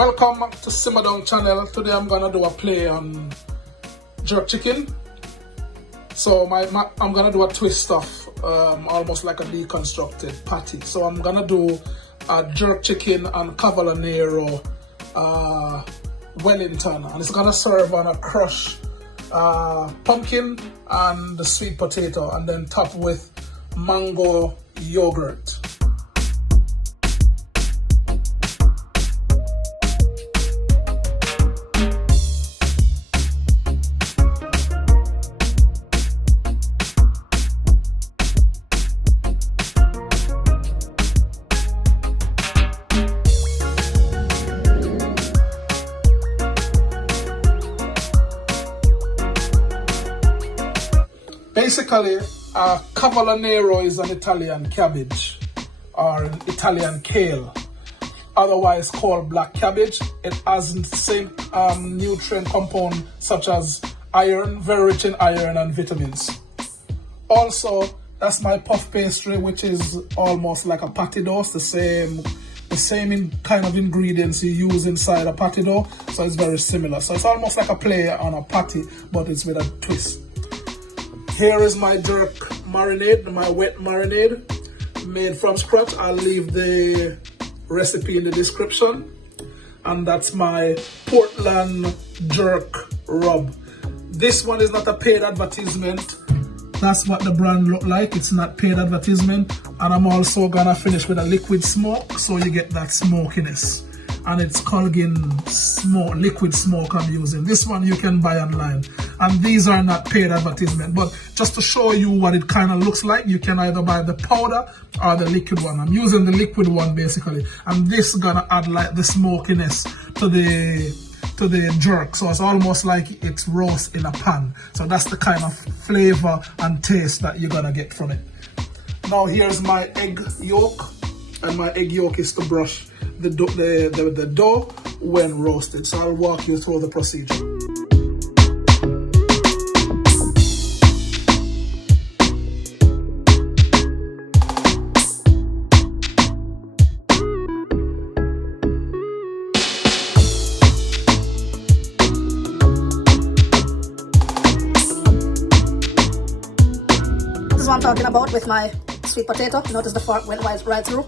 Welcome to Simma Dung channel. Today I'm gonna do a play on jerk chicken. So I'm gonna do a twist of almost like a deconstructed patty. So I'm gonna do a jerk chicken and Cavolo Nero Wellington, and it's gonna serve on a crushed pumpkin and the sweet potato, and then top with mango yogurt. Basically, Cavolo Nero is an Italian cabbage or an Italian kale, otherwise called black cabbage. It has the same nutrient compound such as iron, very rich in iron and vitamins. Also, that's my puff pastry, which is almost like a patty dough, the same kind of ingredients you use inside a patty dough, so it's very similar. So it's almost like a play on a patty, but it's with a twist. Here is my jerk marinade, my wet marinade, made from scratch. I'll leave the recipe in the description. And that's my Portland jerk rub. This one is not a paid advertisement. That's what the brand look like. It's not paid advertisement. And I'm also gonna finish with a liquid smoke, so you get that smokiness. And it's Colgin smoke, liquid smoke I'm using. This one you can buy online. And these are not paid advertisement, but just to show you what it kind of looks like, you can either buy the powder or the liquid one. I'm using the liquid one basically, and this is gonna add like the smokiness to the jerk, so it's almost like it's roast in a pan. So that's the kind of flavor and taste that you're gonna get from it. Now here's my egg yolk, and my egg yolk is to brush the dough when roasted. So I'll walk you through the procedure. This is what I'm talking about with my sweet potato. Notice the fork went right through.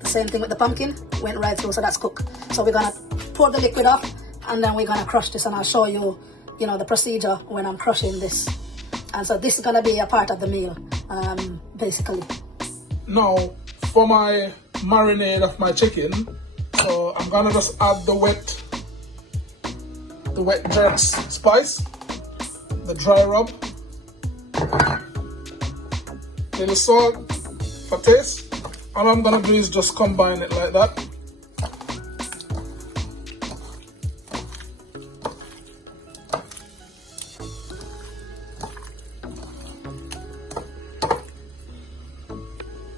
The same thing with the pumpkin, went right through, so that's cooked. So we're gonna pour the liquid off, and then we're gonna crush this, and I'll show you, the procedure when I'm crushing this. And so this is gonna be a part of the meal, basically. Now, for my marinade of my chicken, so I'm gonna just add the wet jerk spice, the dry rub, little salt for taste. All I'm gonna do is just combine it like that.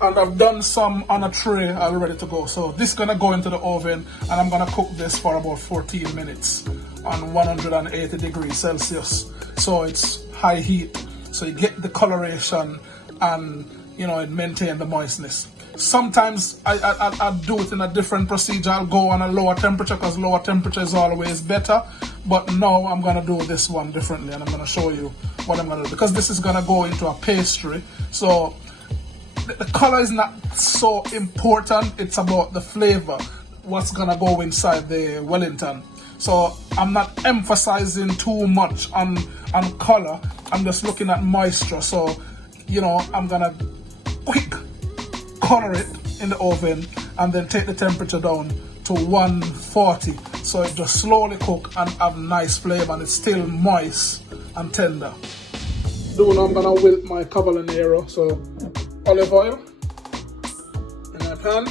And I've done some on a tray already to go. So this is gonna go into the oven, and I'm gonna cook this for about 14 minutes on 180 degrees Celsius. So it's high heat, so you get the coloration and it maintains the moistness. Sometimes I do it in a different procedure. I'll go on a lower temperature because lower temperature is always better. But now I'm gonna do this one differently, and I'm gonna show you what I'm gonna do, because this is gonna go into a pastry. So the color is not so important. It's about the flavor, what's gonna go inside the Wellington. So I'm not emphasizing too much on color. I'm just looking at moisture. So I'm gonna quick color it in the oven, and then take the temperature down to 140, so it just slowly cook and have nice flavor, and it's still moist and tender. Now I'm gonna wilt my Cavolo Nero, so olive oil in a pan,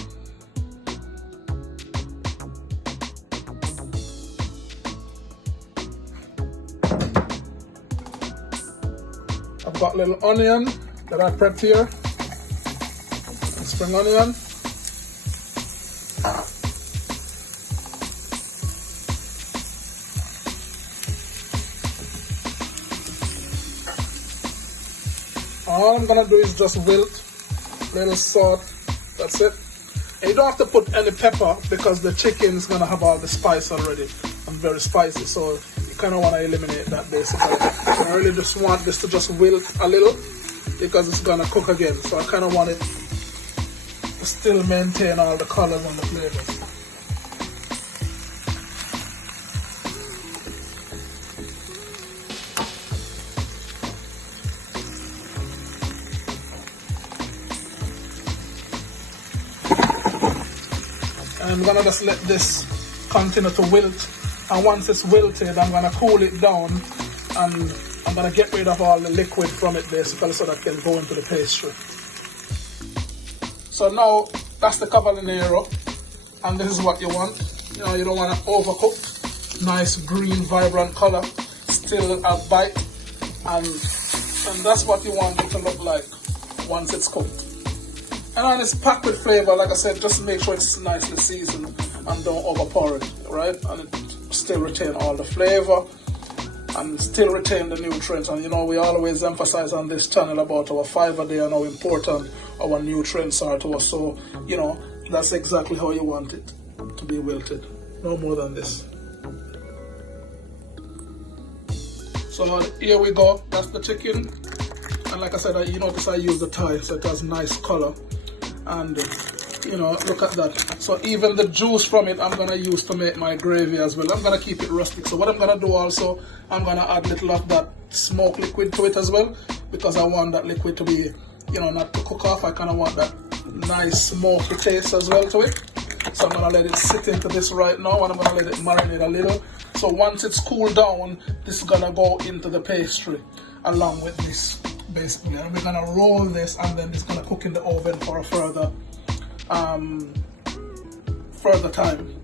I've got little onion that I prepped here, spring onion, all I'm gonna do is just wilt, little salt, that's it. And you don't have to put any pepper because the chicken is going to have all the spice already and very spicy. So you kind of want to eliminate that basically. I really just want this to just wilt a little because it's going to cook again. So I kind of want it to still maintain all the colors and the flavors. I'm gonna just let this continue to wilt, and once it's wilted I'm gonna cool it down and I'm gonna get rid of all the liquid from it basically so that it can go into the pastry. So now that's the Cavolo Nero, and this is what you want. You know, you don't want to overcook. Nice green vibrant color, still a bite, and that's what you want it to look like once it's cooked. And when it's packed with flavor, like I said, just make sure it's nicely seasoned and don't overpour it, right? And it still retain all the flavor and still retain the nutrients. And you know, we always emphasize on this channel about our 5-a-day and how important our nutrients are to us. So, you know, that's exactly how you want it to be wilted. No more than this. So here we go, that's the chicken. And like I said, you notice I use the Thai, so it has nice color. And you know, look at that. So even the juice from it I'm gonna use to make my gravy as well. I'm gonna keep it rustic. So what I'm gonna do also, I'm gonna add a little of that smoke liquid to it as well, because I want that liquid to be, you know, not to cook off. I kind of want that nice smoky taste as well to it. So I'm gonna let it sit into this right now, and I'm gonna let it marinate a little. So once it's cooled down, this is gonna go into the pastry along with this basically, and we're gonna roll this, and then it's gonna cook in the oven for a further time.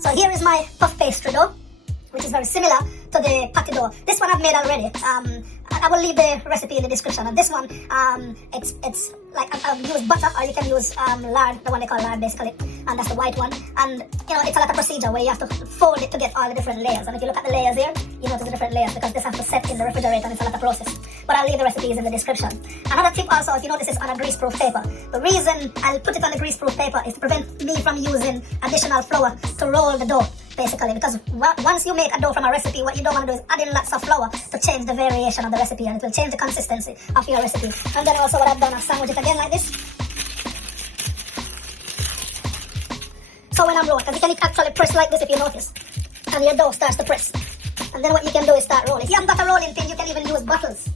So here is my puff pastry dough, which is very similar to the patty dough. This one I've made already. I will leave the recipe in the description. And this one, it's like I've used butter, or you can use lard, the one they call lard basically, and that's the white one. And you know, it's a lot of procedure where you have to fold it to get all the different layers. And if you look at the layers here, you notice the different layers because this has to set in the refrigerator, and it's a lot of process. But I'll leave the recipes in the description. Another tip also, if you notice, is on a greaseproof paper. The reason I'll put it on the greaseproof paper is to prevent me from using additional flour to roll the dough, basically, because once you make a dough from a recipe, what you don't want to do is add in lots of flour to change the variation of the recipe, and it will change the consistency of your recipe. And then also what I've done, I've sandwiched it again like this. So when I'm rolling, because you can actually press like this if you notice, and your dough starts to press. And then what you can do is start rolling. If you haven't got a rolling pin, you can even use bottles.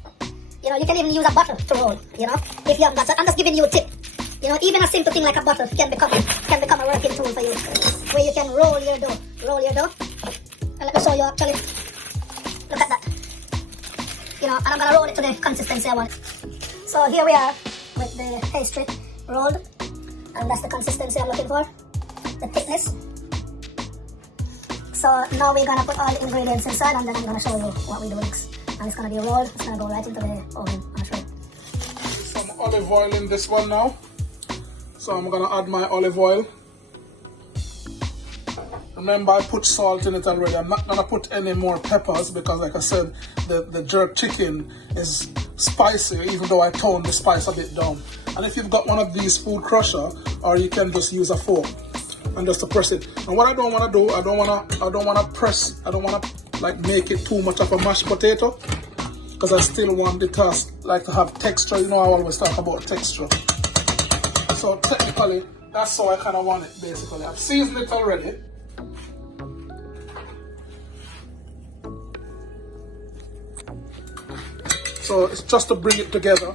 You know, you can even use a bottle to roll, you know, if you haven't got. So I'm just giving you a tip. You know, even a simple thing like a bottle can become a working tool for you, where you can roll your dough. And let me show you actually. Look at that. You know, and I'm gonna roll it to the consistency I want. So here we are with the pastry rolled, and that's the consistency I'm looking for, the thickness. So now we're gonna put all the ingredients inside, and then I'm gonna show you what we do next. And it's gonna be rolled. It's gonna go right into the oven. I'll show you. Some olive oil in this one now. So I'm gonna add my olive oil. Remember, I put salt in it already. I'm not gonna put any more peppers because, like I said, the jerk chicken is spicy, even though I toned the spice a bit down. And if you've got one of these food crusher, or you can just use a fork and just to press it. And what I don't want to do, I don't want to press. I don't want to like make it too much of a mashed potato, because I still want it to like to have texture. You know, I always talk about texture. So technically, that's how I kind of want it. Basically, I've seasoned it already. So it's just to bring it together.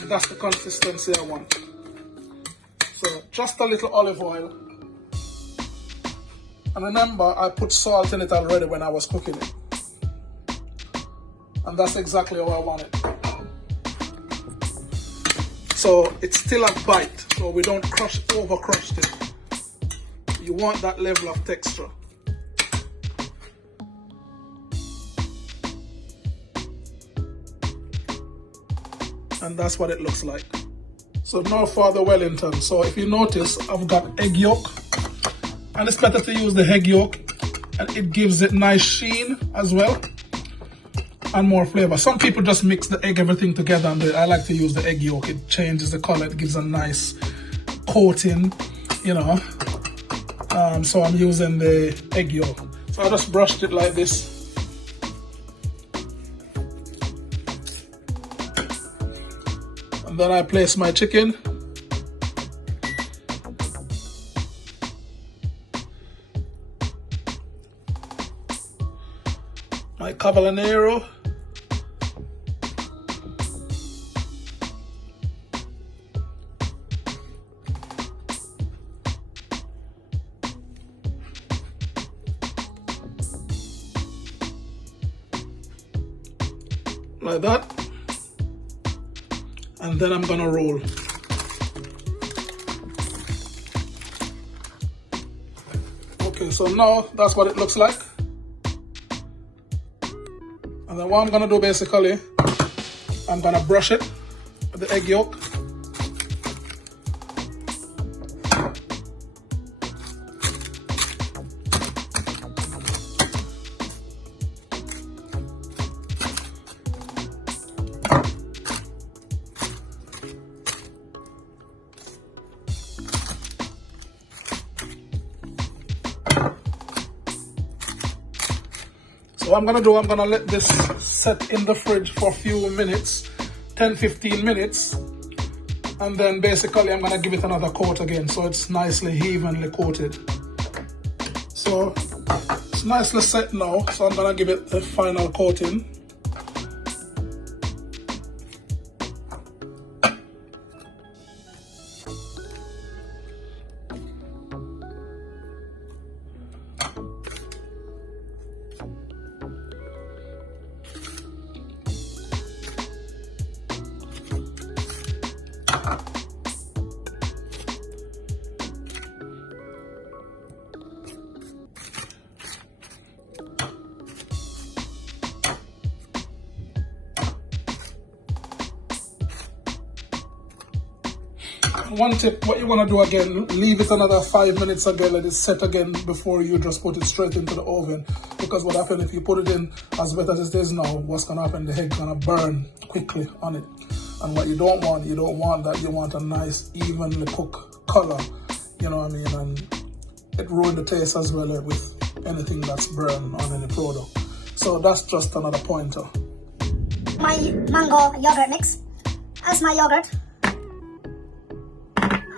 And that's the consistency I want. So just a little olive oil. And remember, I put salt in it already when I was cooking it. And that's exactly how I want it. So it's still a bite, so we don't over crush it. You want that level of texture. And that's what it looks like. So now for the Wellington. So if you notice, I've got egg yolk. And it's better to use the egg yolk, and it gives it nice sheen as well. and more flavor. Some people just mix the egg, everything together, and I like to use the egg yolk. It changes the color, it gives a nice coating, you know. So I'm using the egg yolk. So I just brushed it like this. And then I place my chicken. My Cavolo Nero. Like that. And then I'm gonna roll. Okay, so now that's what it looks like. And then what I'm gonna do basically, I'm gonna brush it with the egg yolk. So what I'm gonna do, I'm gonna let this set in the fridge for a few minutes, 10-15 minutes, and then basically I'm gonna give it another coat again so it's nicely evenly coated. So it's nicely set now, so I'm gonna give it the final coating. One tip, what you want to do again, leave it another 5 minutes again, let it set again before you just put it straight into the oven. Because what happens if you put it in as wet as it is now, what's going to happen, the egg going to burn quickly on it. And what you don't want that, you want a nice evenly cooked color, you know what I mean, and it ruins the taste as well with anything that's burned on any product. So that's just another pointer. My mango yogurt mix, that's my yogurt.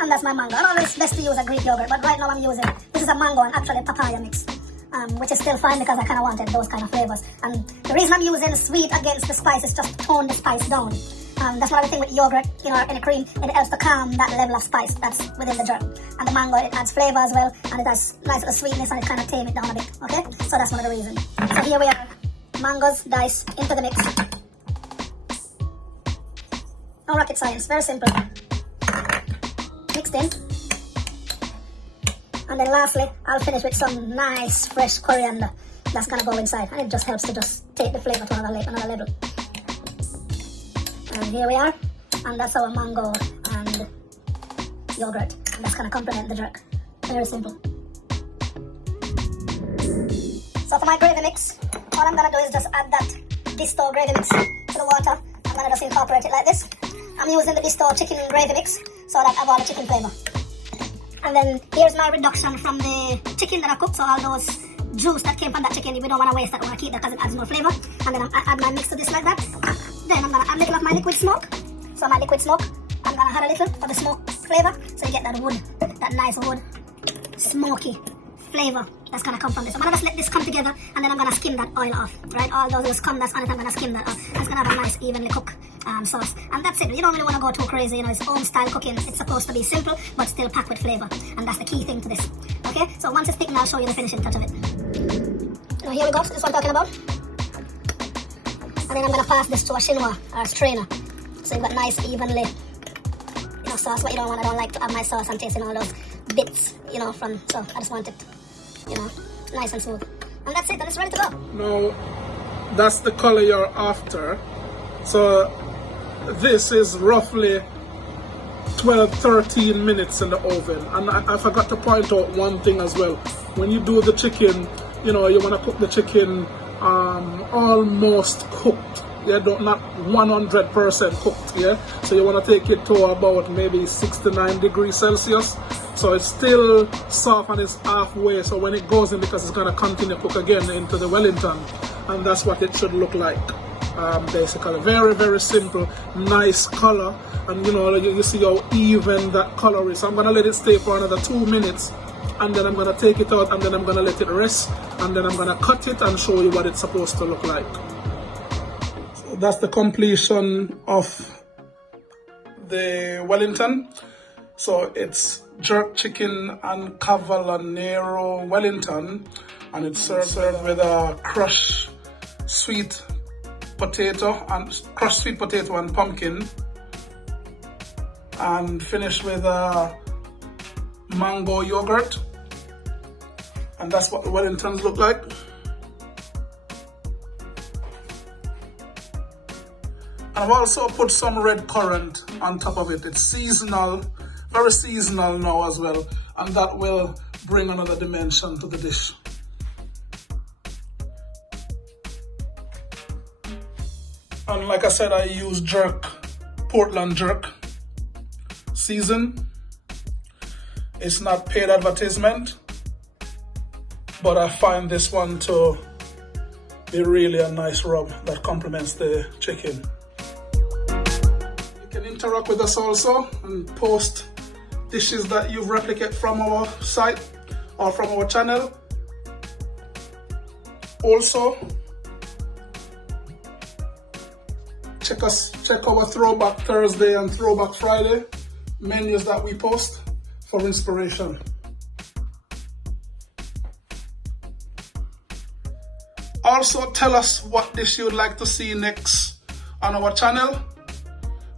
And that's my mango. I know it's best to use a Greek yogurt, but right now I'm using, this is a mango and actually papaya mix, which is still fine because I kind of wanted those kind of flavors. And the reason I'm using sweet against the spice is just to tone the spice down. That's another thing with yogurt, you know, any cream, it helps to calm that level of spice that's within the jar. And the mango, it adds flavor as well, and it has nice little sweetness, and it kind of tame it down a bit, okay? So that's one of the reasons. So here we are, mangoes diced into the mix. No rocket science, very simple. Mixed in, and then lastly I'll finish with some nice fresh coriander that's gonna go inside, and it just helps to just take the flavor to another level. And here we are, and that's our mango and yogurt, and that's gonna complement the jerk. Very simple. So for my gravy mix, all I'm gonna do is just add that Disto gravy mix to the water. I'm gonna just incorporate it like this. I'm using the Disto chicken gravy mix so that I have all the chicken flavor. And then here's my reduction from the chicken that I cooked, so all those juice that came from that chicken, we don't want to waste that, we want to keep that because it adds more flavor. And then I add my mix to this like that. Then I'm going to add a little of my liquid smoke. So my liquid smoke, I'm going to add a little for the smoke flavor, so you get that wood, that nice wood, smoky flavor that's going to come from this. I'm going to just let this come together, and then I'm going to skim that oil off, right? All those little scum that's on it, I'm going to skim that off. That's going to have a nice evenly cooked sauce. And that's it. You don't really want to go too crazy, you know, it's home style cooking. It's supposed to be simple, but still packed with flavor. And that's the key thing to this. Okay? So once it's thickened, I'll show you the finishing touch of it. Now here we go. So this is what I'm talking about. And then I'm going to pass this to a chinois or a strainer. So you've got nice, evenly, you know, sauce. What you don't want, I don't like to have my sauce and tasting all those bits, you know, from, so I just want it, you know, nice and smooth. And that's it, and it's ready to go. Now, that's the color you're after. So this is roughly 12-13 minutes in the oven. And I forgot to point out one thing as well. When you do the chicken, you know, you want to cook the chicken almost cooked. Yeah, not 100% cooked. Yeah, so you want to take it to about maybe 69 degrees Celsius. So it's still soft and it's halfway. So when it goes in, because it's gonna continue to cook again into the Wellington, and that's what it should look like. Basically, very, very simple, nice color, and you know, you see how even that color is. So I'm gonna let it stay for another 2 minutes, and then I'm gonna take it out, and then I'm gonna let it rest, and then I'm gonna cut it and show you what it's supposed to look like. So that's the completion of the Wellington. So it's jerk chicken and Cavolo Nero Wellington, and it's served with a crushed sweet potato and pumpkin, and finished with a mango yogurt. And that's what the Wellingtons look like. And I've also put some red currant on top of it. It's seasonal, very seasonal now as well, and that will bring another dimension to the dish. And like I said, I use jerk, Portland jerk season. It's not paid advertisement, but I find this one to be really a nice rub that complements the chicken. You can interact with us also and post dishes that you've replicated from our site or from our channel. Also, check our Throwback Thursday and Throwback Friday menus that we post for inspiration. Also, tell us what dish you would like to see next on our channel,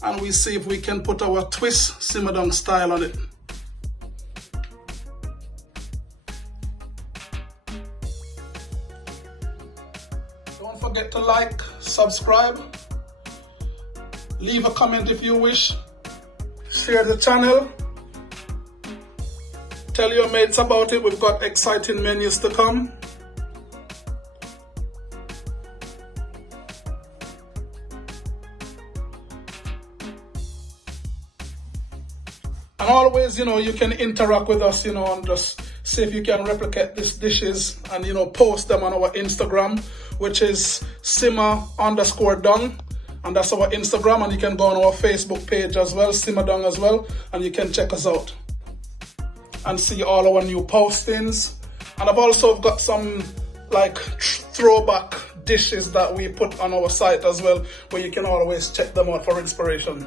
and we see if we can put our twist Simma Dung style on it. Don't forget to like, subscribe, leave a comment if you wish, share the channel, tell your mates about it. We've got exciting menus to come. And always, you know, you can interact with us, you know, and just see if you can replicate these dishes and, you know, post them on our Instagram, which is Simma_Dung. And that's our Instagram, and you can go on our Facebook page as well, Simma Dung as well, and you can check us out and see all our new postings. And I've also got some like throwback dishes that we put on our site as well, where you can always check them out for inspiration.